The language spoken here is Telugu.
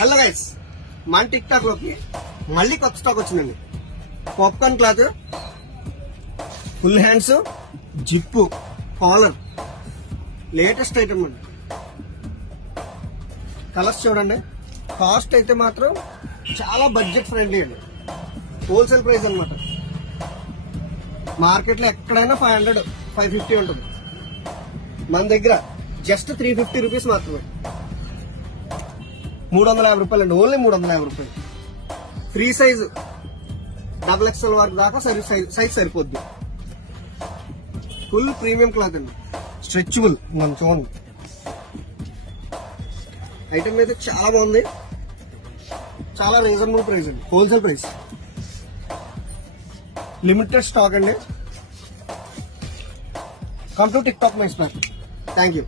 హలో గైస్, మన టిక్ టాక్ లోకి మళ్ళీ కొత్త స్టాక్ వచ్చిందండి. Popcorn cloth, full hands, zip, collar, latest item అండి. కలర్స్ చూడండి. కాస్ట్ అయితే మాత్రం చాలా బడ్జెట్ ఫ్రెండ్లీ అండి. హోల్సేల్ ప్రైస్ అనమాట. మార్కెట్ లో ఎక్కడైనా 500, 550 ఉంటుంది. మన దగ్గర జస్ట్ 350 రూపీస్ మాత్రమే. 350 రూపాయలు అండి. ఓన్లీ 350 రూపాయలు. ఫ్రీ సైజు XXL వరకు దాకా సైజ్ సరిపోద్ది. ఫుల్ ప్రీమియం క్లాత్ అండి. స్ట్రెచబుల్. మనం చూడండి, ఐటమ్ అయితే చాలా బాగుంది. చాలా రీజనబుల్ ప్రైస్ అండి. Wholesale price. లిమిటెడ్ స్టాక్ అండి. Come to TikTok my spark. Thank you.